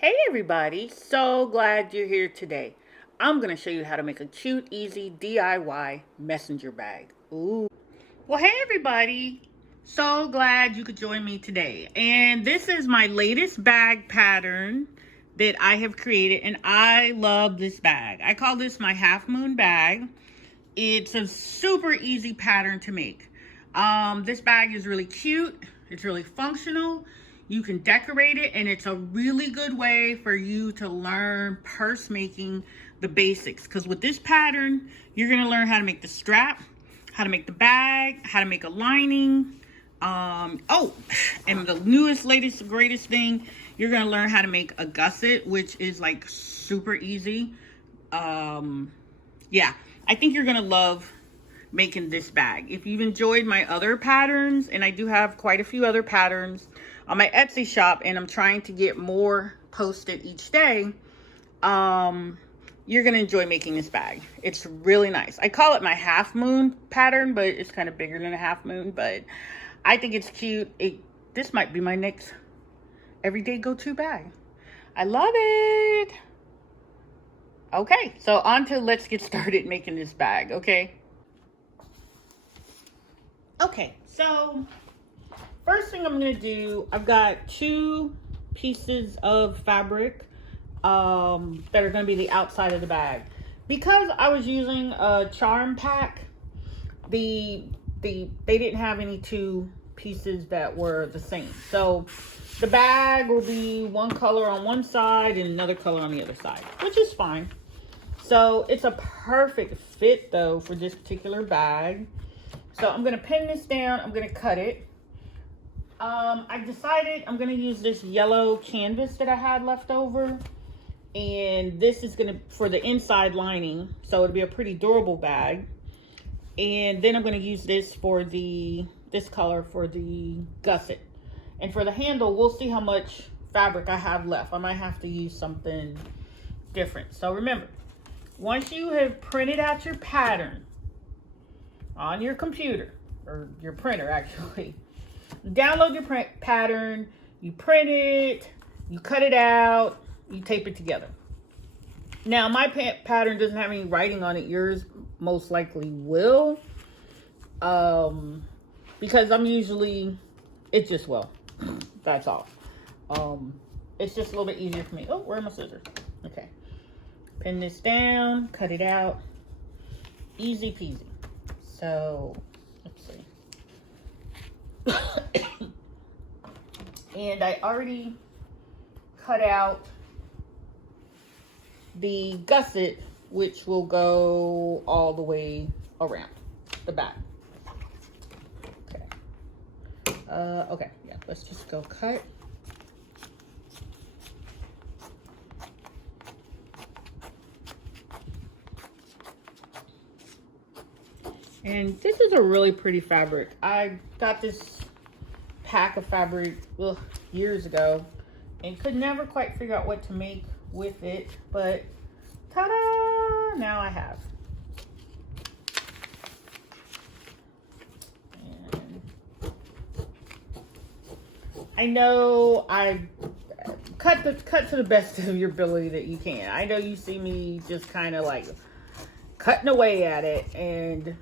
Hey everybody, so glad you're here today. I'm going to show you how to make a cute, easy DIY messenger bag. Ooh. Well, hey everybody, so glad you could join me today. And this is my latest bag pattern that I have created, and I love this bag. I call this my half moon bag. It's a super easy pattern to make. This bag is really cute. It's really functional. You can decorate it, and it's a really good way for you to learn purse making, the basics. Because with this pattern, you're going to learn how to make the strap, how to make the bag, how to make a lining. Oh, and the newest, latest, greatest thing, you're going to learn how to make a gusset, which is like super easy. Yeah, I think you're gonna love making this bag. If you've enjoyed my other patterns, and I do have quite a few other patterns on my Etsy shop, and I'm trying to get more posted each day, you're gonna enjoy making this bag. It's really nice. I call it my half moon pattern, but it's kind of bigger than a half moon, but I think it's cute. This might be my next everyday go-to bag. I love it. Okay, so let's get started making this bag, okay? Okay, so first thing I'm gonna do, I've got 2 pieces of fabric that are gonna be the outside of the bag. Because I was using a charm pack, they didn't have any 2 pieces that were the same. So the bag will be one color on one side and another color on the other side, which is fine. So it's a perfect fit though for this particular bag. So I'm gonna pin this down, I'm gonna cut it. I decided I'm gonna use this yellow canvas that I had left over. And this is gonna, for the inside lining, so it'll be a pretty durable bag. And then I'm gonna use this for this color for the gusset. And for the handle, we'll see how much fabric I have left. I might have to use something different. So remember, once you have printed out your pattern on your computer, or your printer actually, you download your pattern, you print it, you cut it out, you tape it together. Now, my pattern doesn't have any writing on it. Yours most likely will. Because I'm usually, it just will. That's all. It's just a little bit easier for me. Oh, where are my scissors? Okay. Pin this down, cut it out. Easy peasy. So, let's see. And I already cut out the gusset, which will go all the way around the back. Okay. Okay, yeah, let's just go cut. And this is a really pretty fabric. I got this pack of fabric years ago and could never quite figure out what to make with it, but ta-da, now I have. And I know I cut to the best of your ability that you can. I know you see me just kind of like cutting away at it, and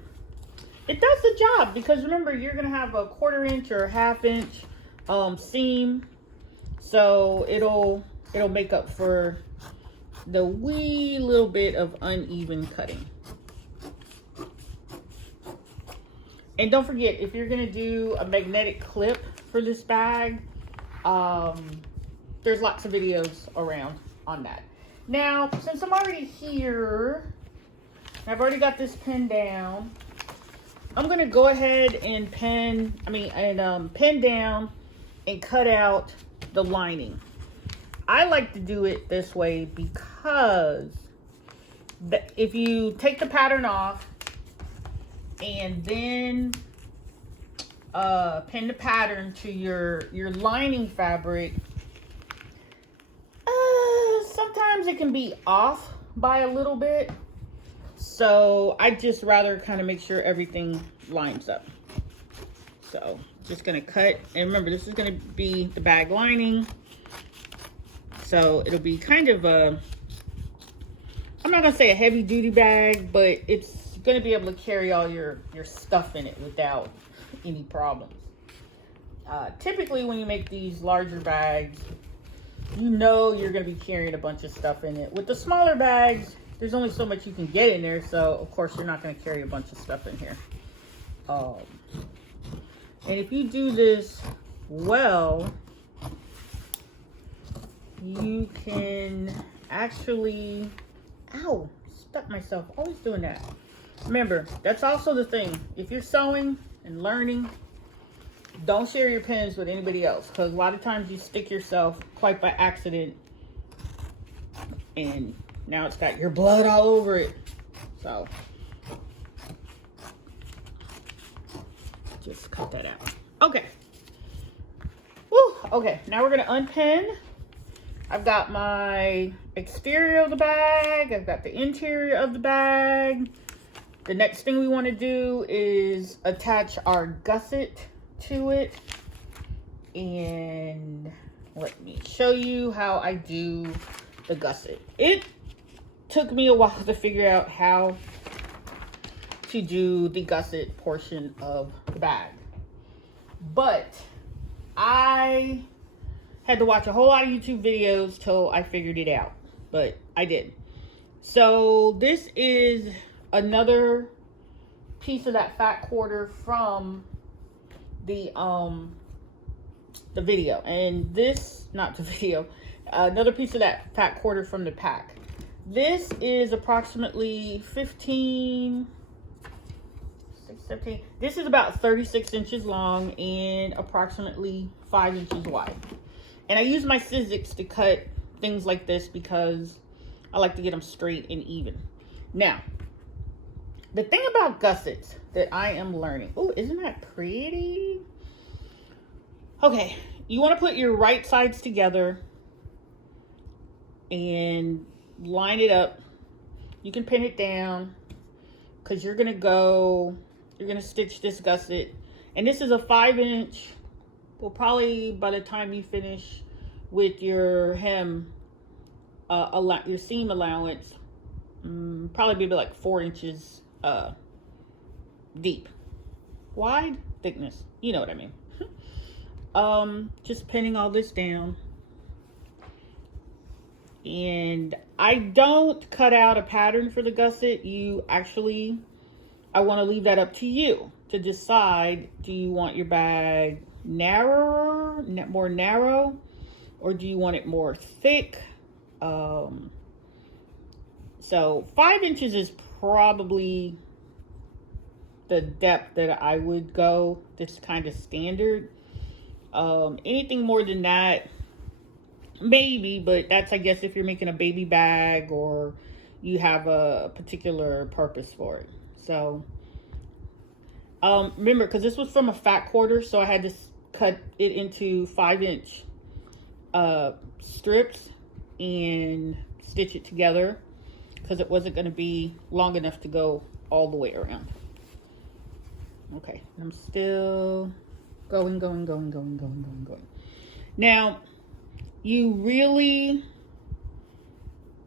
it does the job, because remember, you're gonna have a 1/4 inch or a 1/2 inch seam, so it'll make up for the wee little bit of uneven cutting. And don't forget, if you're gonna do a magnetic clip for this bag, there's lots of videos around on that. Now, since I'm already here, I've already got this pinned down, I'm gonna go ahead and pin down and cut out the lining. I like to do it this way because if you take the pattern off and then pin the pattern to your lining fabric, sometimes it can be off by a little bit. So I just rather kind of make sure everything lines up. So just gonna cut, and remember, this is gonna be the bag lining. So it'll be kind of a, I'm not gonna say a heavy duty bag, but it's gonna be able to carry all your stuff in it without any problems. Typically when you make these larger bags, you know you're gonna be carrying a bunch of stuff in it. With the smaller bags, there's only so much you can get in there, so of course you're not gonna carry a bunch of stuff in here. And if you do this well, you can actually, ow, stuck myself, always doing that. Remember, that's also the thing. If you're sewing and learning, don't share your pins with anybody else, because a lot of times you stick yourself quite by accident and now it's got your blood all over it. So just cut that out. Okay. Woo. Okay, now we're gonna unpin. I've got my exterior of the bag. I've got the interior of the bag. The next thing we want to do is attach our gusset to it. And let me show you how I do the gusset. It took me a while to figure out how to do the gusset portion of the bag. But I had to watch a whole lot of YouTube videos till I figured it out, but I did. So this is another piece of that fat quarter from the video, and this, not the video, another piece of that fat quarter from the pack. This is approximately 15, 17. This is about 36 inches long and approximately 5 inches wide. And I use my Sizzix to cut things like this because I like to get them straight and even. Now, the thing about gussets that I am learning. Oh, isn't that pretty? Okay, you want to put your right sides together and line it up. You can pin it down because you're going to stitch this gusset. And this is a 5-inch. Well, probably by the time you finish with your hem, your seam allowance, probably be like 4 inches deep. Wide, thickness, you know what I mean. Just pinning all this down. And I don't cut out a pattern for the gusset. I want to leave that up to you to decide. Do you want your bag more narrow, or do you want it more thick? So 5 inches is probably the depth that I would go. This kind of standard. Anything more than that, maybe, but that's, I guess, if you're making a baby bag or you have a particular purpose for it. So remember, because this was from a fat quarter, so I had to cut it into 5-inch strips and stitch it together because it wasn't going to be long enough to go all the way around. Okay, I'm still going. Now,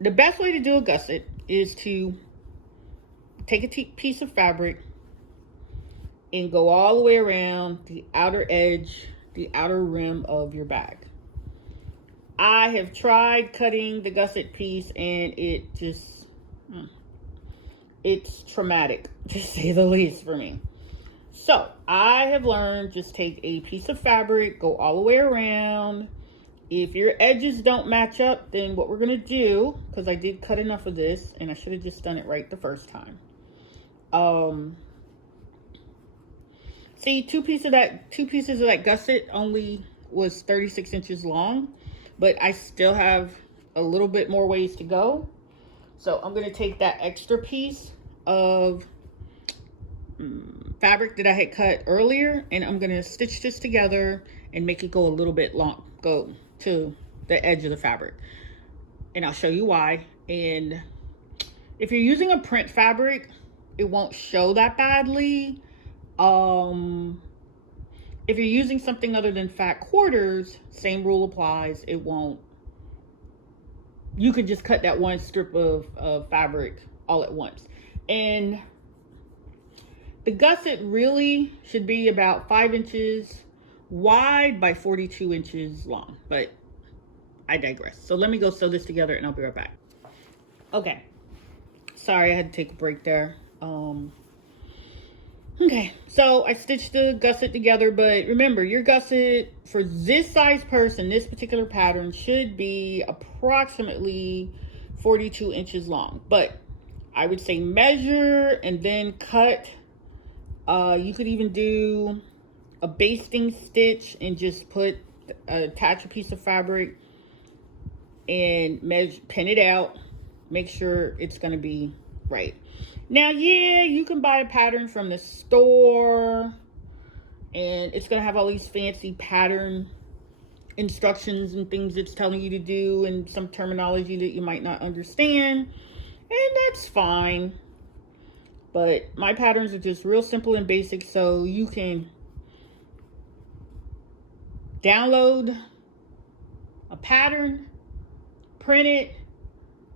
the best way to do a gusset is to take a piece of fabric and go all the way around the outer edge, the outer rim of your bag. I have tried cutting the gusset piece and it's traumatic, to say the least, for me. So I have learned, just take a piece of fabric, go all the way around. If your edges don't match up, then what we're gonna do, because I did cut enough of this and I should have just done it right the first time. See, two pieces of that gusset only was 36 inches long, but I still have a little bit more ways to go. So I'm gonna take that extra piece of fabric that I had cut earlier, and I'm gonna stitch this together and make it go a little bit long, go to the edge of the fabric, and I'll show you why. And if you're using a print fabric, it won't show that badly. If you're using something other than fat quarters, same rule applies. It won't you could just cut that one strip of fabric all at once. And the gusset really should be about 5 inches wide by 42 inches long, but I digress. So let me go sew this together and I'll be right back. Okay, sorry, I had to take a break there. Okay, so I stitched the gusset together, but remember, your gusset for this size person, this particular pattern, should be approximately 42 inches long. But I would say measure and then cut. You could even do a basting stitch and just attach a piece of fabric and pin it out. Make sure it's going to be right. Now, yeah, you can buy a pattern from the store and it's going to have all these fancy pattern instructions and things it's telling you to do and some terminology that you might not understand, and that's fine. But my patterns are just real simple and basic, so you can download a pattern, print it,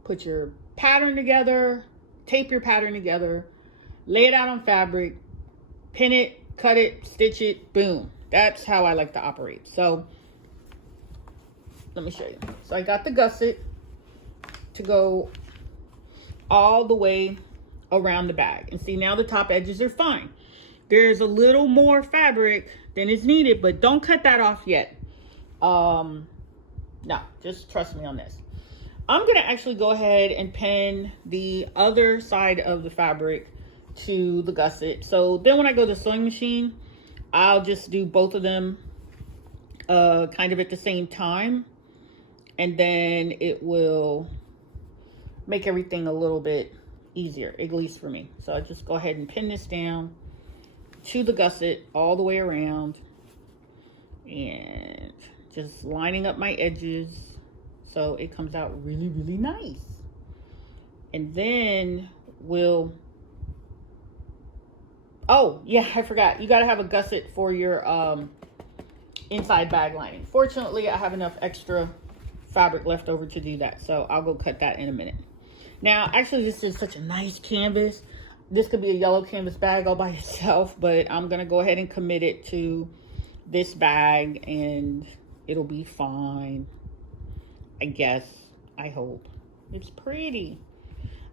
put your pattern together, tape your pattern together, lay it out on fabric, pin it, cut it, stitch it, boom. That's how I like to operate. So let me show you. So I got the gusset to go all the way around the bag. And see, now the top edges are fine. There's a little more fabric than is needed, but don't cut that off yet. No, just trust me on this. I'm gonna actually go ahead and pin the other side of the fabric to the gusset. So then when I go to the sewing machine, I'll just do both of them kind of at the same time. And then it will make everything a little bit easier, at least for me. So I just go ahead and pin this down to the gusset all the way around and just lining up my edges so it comes out really, really nice. And then we'll, oh yeah, I forgot, you got to have a gusset for your inside bag lining. Fortunately, I have enough extra fabric left over to do that, so I'll go cut that in a minute. Now, actually, this is such a nice canvas. This could be a yellow canvas bag all by itself, but I'm gonna go ahead and commit it to this bag and it'll be fine, I guess. I hope. It's pretty.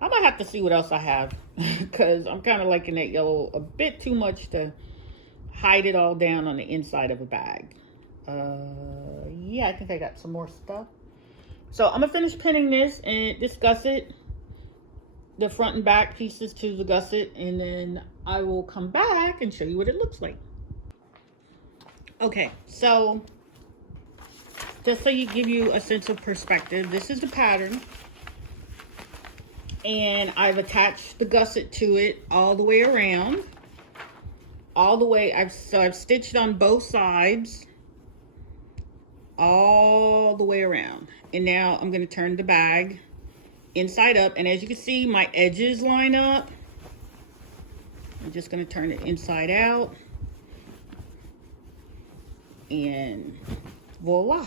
I might have to see what else I have because I'm kind of liking that yellow a bit too much to hide it all down on the inside of a bag. Yeah, I think I got some more stuff. So I'm gonna finish pinning this and this gusset, the front and back pieces to the gusset, and then I will come back and show you what it looks like. Okay, so just so you give you a sense of perspective, this is the pattern. And I've attached the gusset to it all the way around. All the way, I've stitched on both sides all the way around. And now I'm gonna turn the bag inside up, and as you can see, my edges line up. I'm just gonna turn it inside out, and voila.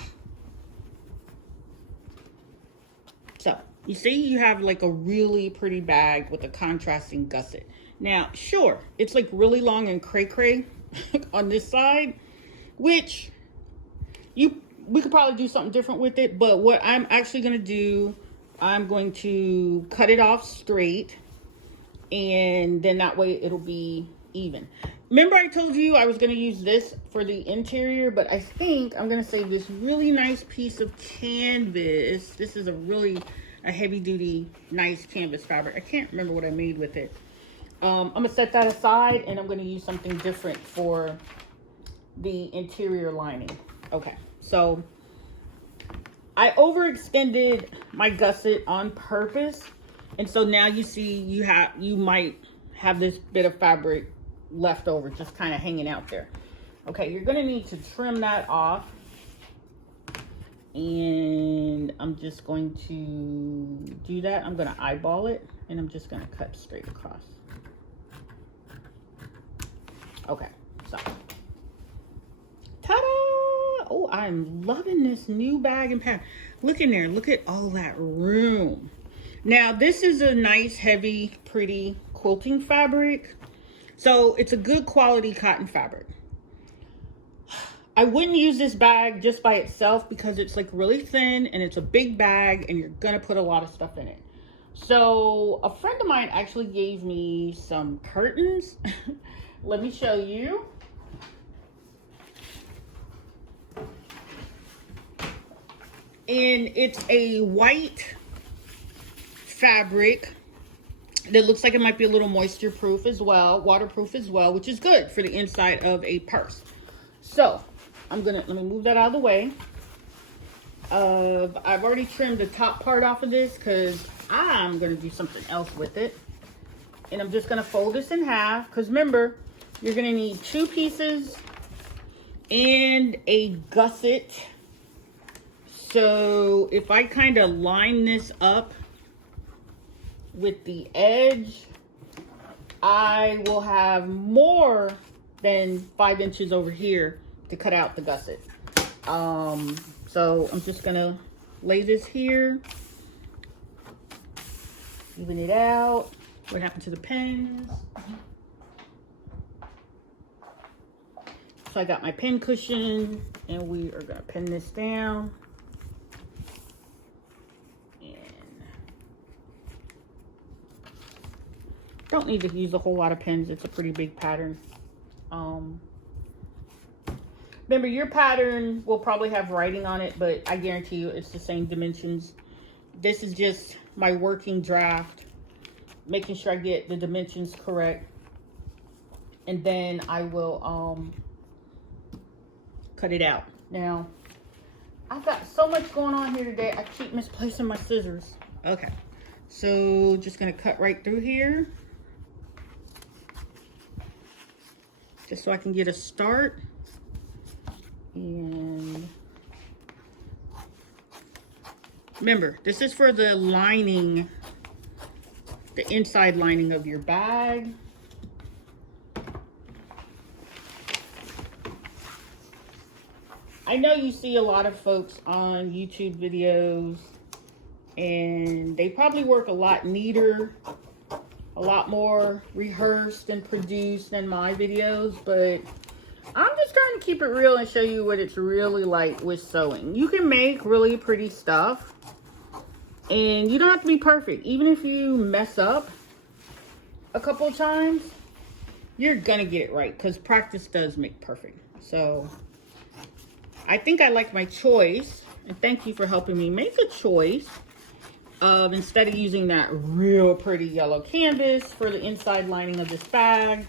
So you see, you have like a really pretty bag with a contrasting gusset. Now, sure, it's like really long and cray-cray on this side, which we could probably do something different with it, but what I'm actually gonna do, I'm going to cut it off straight, and then that way it'll be even. Remember I told you I was gonna use this for the interior, but I think I'm gonna save this really nice piece of canvas. This is a heavy duty, nice canvas fabric. I can't remember what I made with it. I'm gonna set that aside, and I'm gonna use something different for the interior lining. Okay, so I overextended my gusset on purpose, and so now you see you might have this bit of fabric left over, just kind of hanging out there. Okay, you're gonna need to trim that off, and I'm just going to do that. I'm gonna eyeball it, and I'm just gonna cut straight across. Okay, so ta-da! Oh, I'm loving this new bag and pattern. Look in there. Look at all that room. Now, this is a nice, heavy, pretty quilting fabric. So it's a good quality cotton fabric. I wouldn't use this bag just by itself because it's like really thin and it's a big bag and you're gonna put a lot of stuff in it. So a friend of mine actually gave me some curtains. Let me show you. And it's a white fabric that looks like it might be a little moisture proof as well, waterproof as well, which is good for the inside of a purse. So let me move that out of the way. I've already trimmed the top part off of this because I'm gonna do something else with it. And I'm just gonna fold this in half because remember, you're gonna need 2 pieces and a gusset. So if I kind of line this up with the edge, I will have more than 5 inches over here to cut out the gusset. So I'm just gonna lay this here, even it out. What happened to the pins? So I got my pin cushion and we are gonna pin this down. Don't need to use a whole lot of pins. It's a pretty big pattern. Remember, your pattern will probably have writing on it, but I guarantee you it's the same dimensions. This is just my working draft, making sure I get the dimensions correct. And then I will cut it out. Now, I've got so much going on here today, I keep misplacing my scissors. Okay, so just gonna cut right through here. Just so I can get a start. And remember, this is for the lining, the inside lining of your bag. I know you see a lot of folks on YouTube videos and they probably work a lot neater, a lot more rehearsed and produced than my videos, but I'm just trying to keep it real and show you what it's really like with sewing. You can make really pretty stuff and you don't have to be perfect. Even if you mess up a couple of times, you're gonna get it right because practice does make perfect. So I think I like my choice, and thank you for helping me make a choice of, instead of using that real pretty yellow canvas for the inside lining of this bag,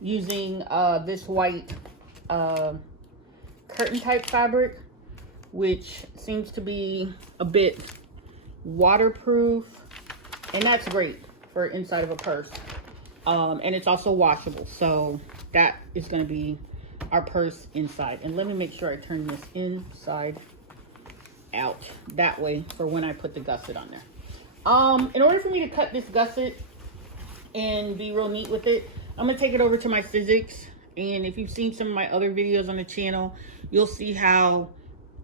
using this white curtain type fabric, which seems to be a bit waterproof, and that's great for inside of a purse. And it's also washable, so that is going to be our purse inside. And let me make sure I turn this inside out that way for when I put the gusset on there. In order for me to cut this gusset and be real neat with it, I'm gonna take it over to my Physics. And if you've seen some of my other videos on the channel, you'll see how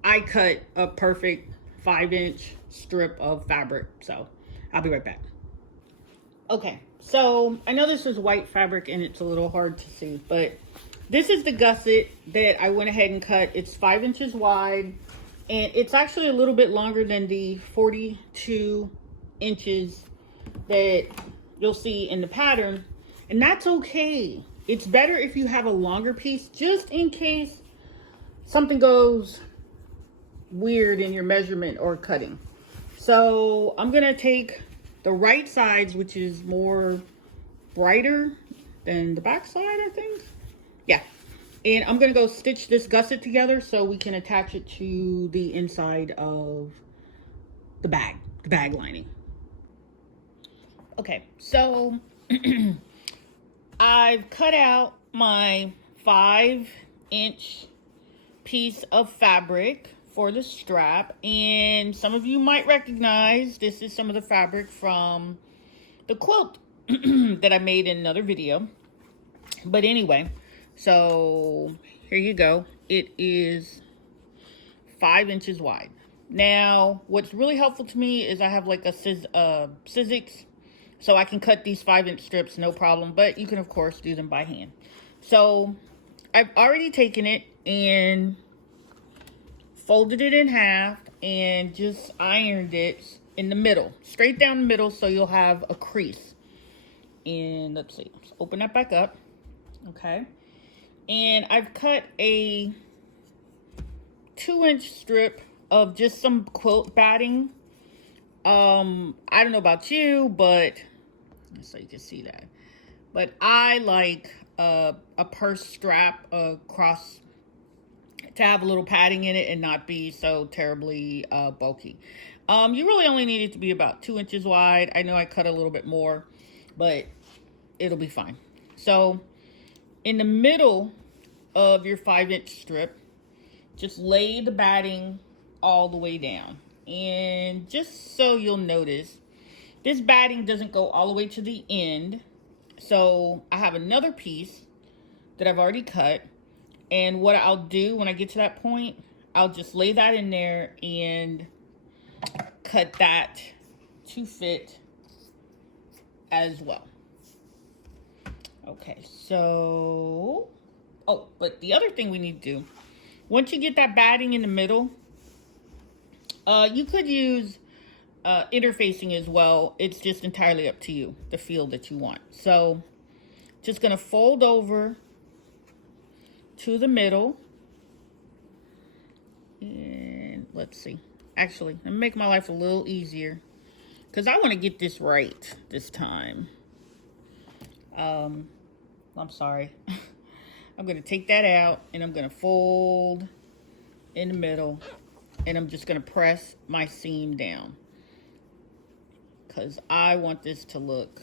I cut a perfect 5-inch strip of fabric. So I'll be right back. Okay, so I know this is white fabric and it's a little hard to see, but this is the gusset that I went ahead and cut. It's 5 inches wide, and it's actually a little bit longer than the 42 inches that you'll see in the pattern, and that's okay. It's better if you have a longer piece, just in case something goes weird in your measurement or cutting. So I'm gonna take the right sides, which is more brighter than the back side, I think. Yeah, and I'm gonna go stitch this gusset together so we can attach it to the inside of the bag lining. Okay, so I've cut out my 5-inch piece of fabric for the strap, and some of you might recognize this is some of the fabric from the quilt that I made in another video. But anyway, so here you go. It is 5 inches wide. Now, what's really helpful to me is I have like a Sizzix, so I can cut these 5-inch strips, no problem. But you can, of course, do them by hand. So I've already taken it and folded it in half and just ironed it in the middle, straight down the middle, so you'll have a crease. And let's see, let's open that back up. Okay. And I've cut a 2-inch strip of just some quilt batting. I don't know about you, but so you can see that. But I like a purse strap across to have a little padding in it and not be so terribly bulky. You really only need it to be about 2 inches wide. I know I cut a little bit more, but it'll be fine. So in the middle of your 5-inch strip, just lay the batting all the way down. And just so you'll notice, this batting doesn't go all the way to the end. So I have another piece that I've already cut. And what I'll do when I get to that point, I'll just lay that in there and cut that to fit as well. Okay, so, oh, but the other thing we need to do, once you get that batting in the middle, you could use interfacing as well. It's just entirely up to you, the feel that you want. So just gonna fold over to the middle. And let's see. Actually, let me make my life a little easier because I want to get this right this time. I'm sorry. I'm going to take that out and I'm going to fold in the middle and I'm just going to press my seam down because I want this to look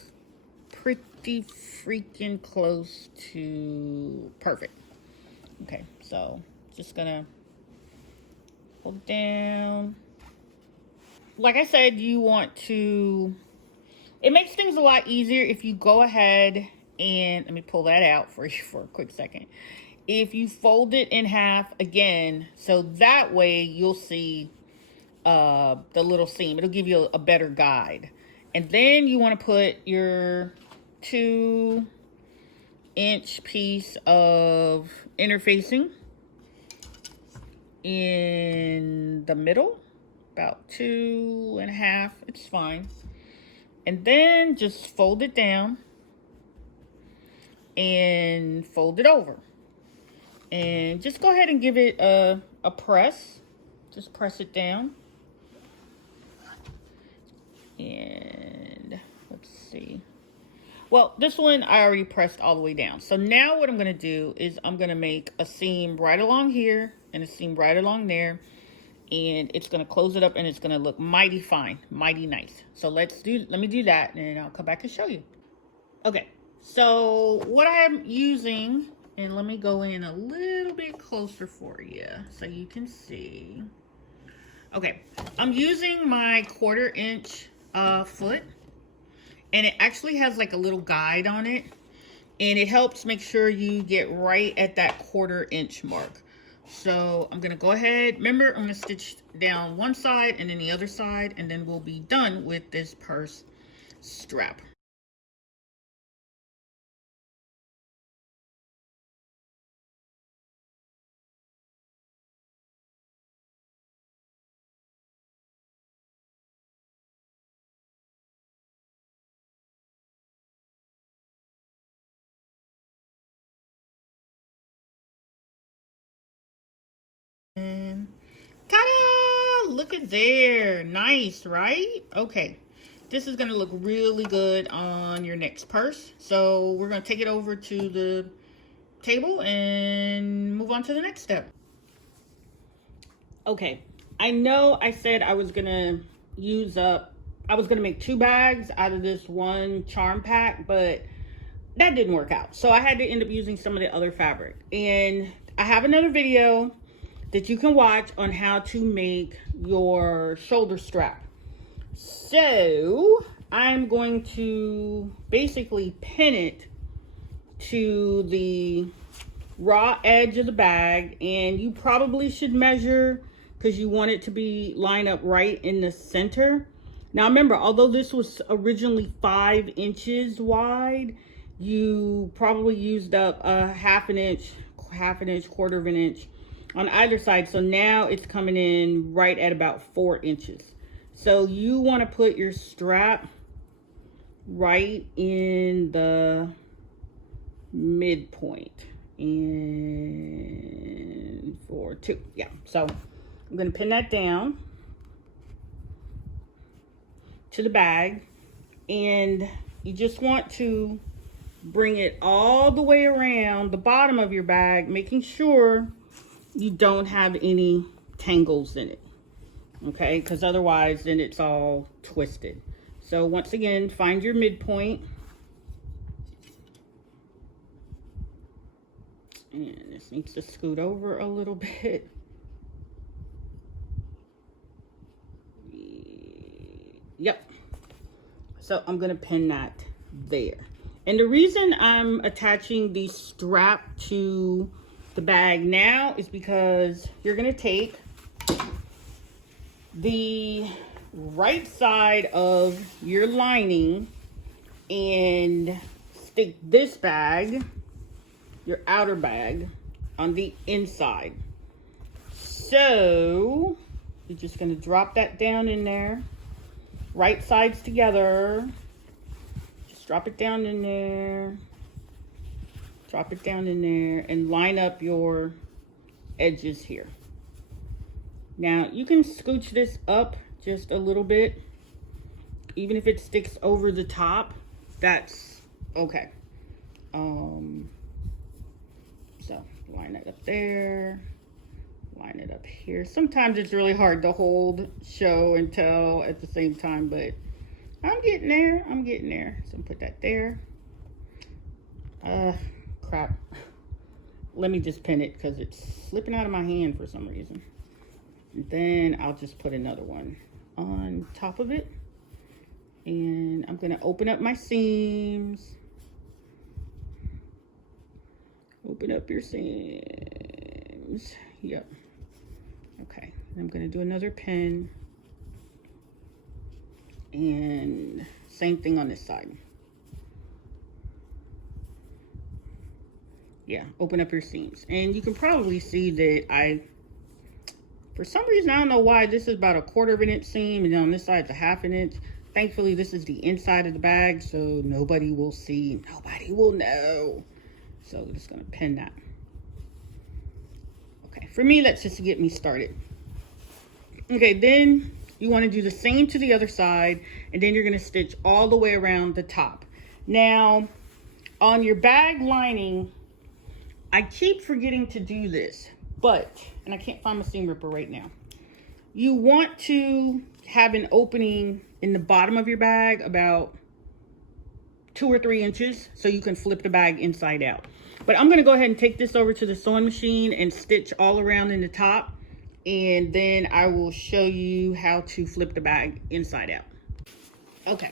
pretty freaking close to perfect. Okay, so just gonna hold down. Like I said, you want to, it makes things a lot easier if you go ahead and, let me pull that out for you for a quick second. If you fold it in half again, so that way you'll see the little seam. It'll give you a better guide. And then you want to put your 2-inch piece of interfacing in the middle, about 2.5, it's fine. And then just fold it down and fold it over. And just go ahead and give it a press. Just press it down. And let's see. Well, this one I already pressed all the way down. So now what I'm going to do is I'm going to make a seam right along here and a seam right along there. And it's going to close it up and it's going to look mighty fine, mighty nice. So let me do that and I'll come back and show you. Okay, so what I'm using, and let me go in a little bit closer for you so you can see. Okay, I'm using my 1/4 inch foot. And it actually has like a little guide on it. And it helps make sure you get right at that 1/4 inch mark. So I'm going to go ahead. Remember, I'm going to stitch down one side and then the other side. And then we'll be done with this purse strap. And ta-da! Look at there. Nice, right? Okay. This is going to look really good on your next purse. So we're going to take it over to the table and move on to the next step. Okay. I know I said I was going to make 2 bags out of this one charm pack, but that didn't work out. So I had to end up using some of the other fabric. And I have another video that you can watch on how to make your shoulder strap. So I'm going to basically pin it to the raw edge of the bag, and you probably should measure because you want it to be lined up right in the center. Now remember, although this was originally 5 inches wide, you probably used up a half an inch, quarter of an inch on either side. So now it's coming in right at about 4 inches. So you want to put your strap right in the midpoint. And 4, 2, yeah. So I'm going to pin that down to the bag, and you just want to bring it all the way around the bottom of your bag, making sure you don't have any tangles in it, okay? Because otherwise then it's all twisted. So once again, find your midpoint, and this needs to scoot over a little bit. Yep. So I'm gonna pin that there. And the reason I'm attaching the strap to the bag now is because you're gonna take the right side of your lining and stick this bag, your outer bag, on the inside. So you're just gonna drop that down in there. Right sides together. Just drop it down in there. Drop it down in there and line up your edges here. Now you can scooch this up just a little bit. Even if it sticks over the top, that's okay. So line it up there. Line it up here. Sometimes it's really hard to hold, show, and tell at the same time, but I'm getting there. I'm getting there. So put that there. Crap. Let me just pin it because it's slipping out of my hand for some reason. And then I'll just put another one on top of it. And I'm going to open up my seams. Open up your seams. Yep. Okay, I'm going to do another pin, and same thing on this side. Yeah, open up your seams, and you can probably see that for some reason, I don't know why, this is about a 1/4 of an inch seam, and on this side it's a 1/2 an inch. Thankfully, this is the inside of the bag, so nobody will see, nobody will know. So we're just going to pin that. For me, that's just to get me started. Okay, then you want to do the same to the other side, and then you're going to stitch all the way around the top. Now, on your bag lining, I keep forgetting to do this, and I can't find my seam ripper right now. You want to have an opening in the bottom of your bag about 2 or 3 inches so you can flip the bag inside out. But I'm going to go ahead and take this over to the sewing machine and stitch all around in the top. And then I will show you how to flip the bag inside out. Okay.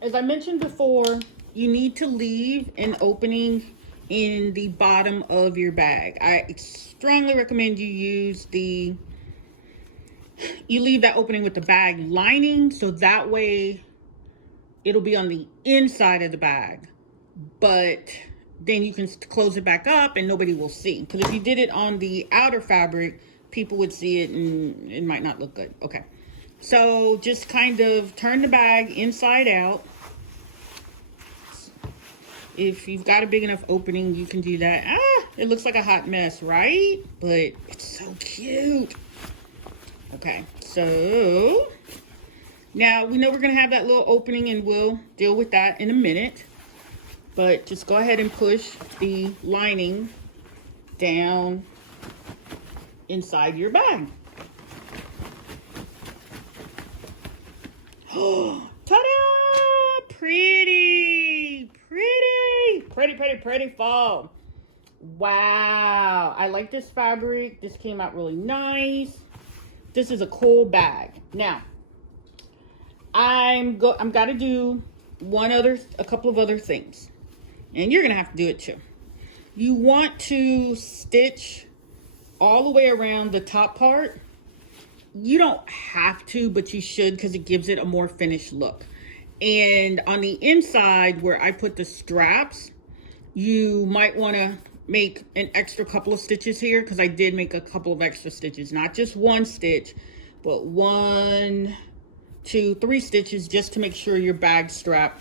As I mentioned before, you need to leave an opening in the bottom of your bag. I strongly recommend you leave that opening with the bag lining, so that way it'll be on the inside of the bag. But then you can close it back up and nobody will see. Because if you did it on the outer fabric, people would see it and it might not look good. Okay. So just kind of turn the bag inside out. If you've got a big enough opening, you can do that. It looks like a hot mess, right? But it's so cute. Okay, so now we know we're gonna have that little opening, and we'll deal with that in a minute. But just go ahead and push the lining down inside your bag. Oh, ta-da! Pretty, pretty, pretty, pretty, pretty fall. Wow, I like this fabric. This came out really nice. This is a cool bag. Now, I'm gotta do a couple of other things, and you're gonna have to do it too. You want to stitch all the way around the top part you don't have to, but you should, because it gives it a more finished look. And on the inside where I put the straps, you might want to make an extra couple of stitches here, because I did make a couple of extra stitches, not just one stitch, but 1, 2, 3 stitches, just to make sure your bag strap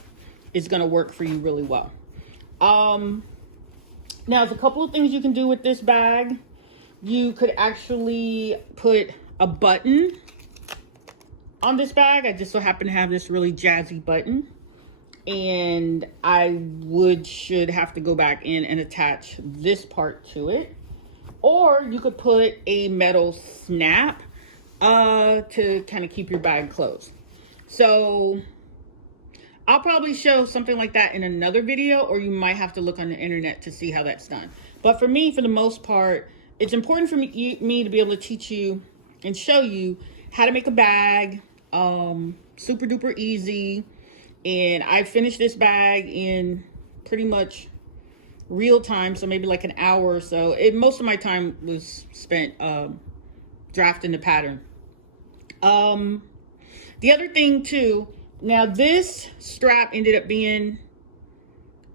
is going to work for you really well. Now there's a couple of things you can do with this bag. You could actually put a button on this bag. I just so happen to have this really jazzy button, and I should have to go back in and attach this part to it. Or you could put a metal snap to kind of keep your bag closed. So I'll probably show something like that in another video, or you might have to look on the internet to see how that's done. But for me, for the most part, it's important for me to be able to teach you and show you how to make a bag, super duper easy. And I finished this bag in pretty much real time, so maybe like an hour or so. Most of my time was spent drafting the pattern. The other thing too, now this strap ended up being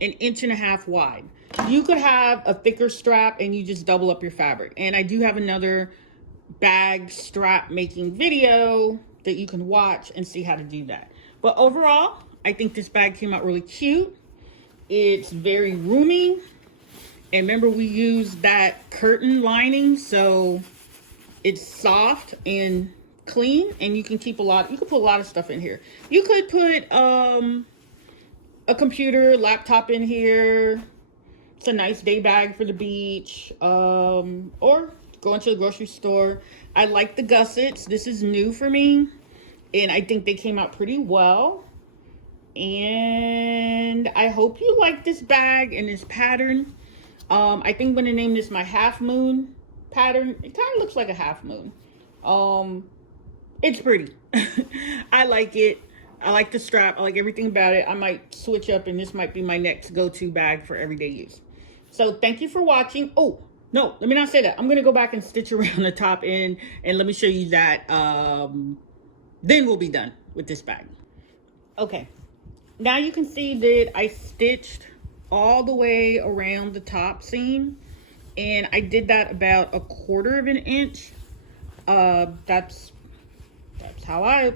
1.5 inches wide. You could have a thicker strap and you just double up your fabric. And I do have another bag strap making video that you can watch and see how to do that. But overall, I think this bag came out really cute. It's very roomy. And remember, we used that curtain lining, so it's soft and clean, and you can keep you can put a lot of stuff in here. You could put a computer, laptop in here. It's a nice day bag for the beach, or go into the grocery store. I like the gussets. This is new for me, and I think they came out pretty well. And I hope you like this bag and this pattern. I think I'm going to name this my half moon pattern. It kind of looks like a half moon. It's pretty. I like it. I like the strap. I like everything about it. I might switch up, and this might be my next go-to bag for everyday use. So thank you for watching. Oh, no, let me not say that. I'm going to go back and stitch around the top end, and let me show you that. Then we'll be done with this bag. Okay. Now you can see that I stitched all the way around the top seam, and I did that about 1/4 inch. That's how I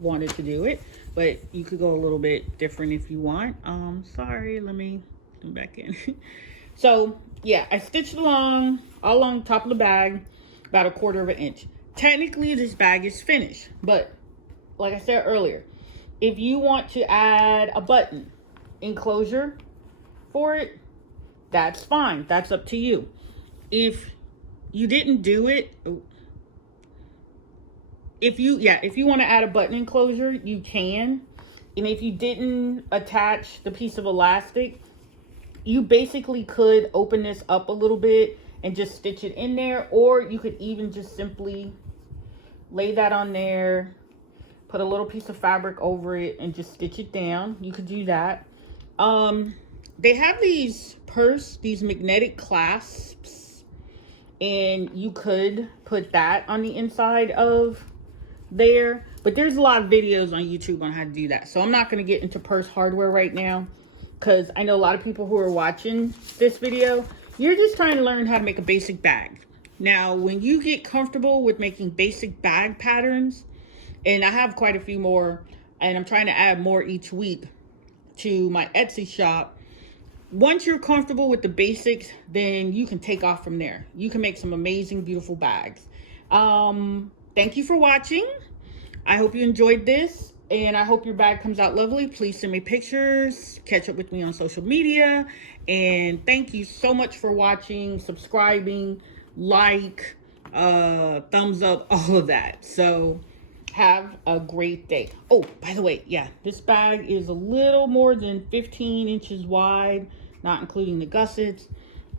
wanted to do it, but you could go a little bit different if you want. Sorry, let me come back in. So yeah, I stitched all along the top of the bag, about 1/4 inch. Technically this bag is finished, but like I said earlier, if you want to add a button enclosure for it, that's fine. That's up to you. If you didn't do it, if you want to add a button enclosure, you can. And if you didn't attach the piece of elastic, you basically could open this up a little bit and just stitch it in there, or you could even just simply lay that on there, put a little piece of fabric over it, and just stitch it down. You could do that. They have these magnetic clasps, and you could put that on the inside of there, but there's a lot of videos on YouTube on how to do that, so I'm not going to get into purse hardware right now, because I know a lot of people who are watching this video, you're just trying to learn how to make a basic bag. Now when you get comfortable with making basic bag patterns, and I have quite a few more, and I'm trying to add more each week to my Etsy shop. Once you're comfortable with the basics, then you can take off from there. You can make some amazing, beautiful bags. Thank you for watching. I hope you enjoyed this, and I hope your bag comes out lovely. Please send me pictures, catch up with me on social media, and thank you so much for watching, subscribing, like, thumbs up, all of that. So have a great day. Oh, by the way, yeah, this bag is a little more than 15 inches wide, not including the gussets,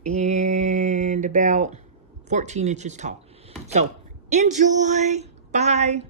and about 14 inches tall. So enjoy. Bye.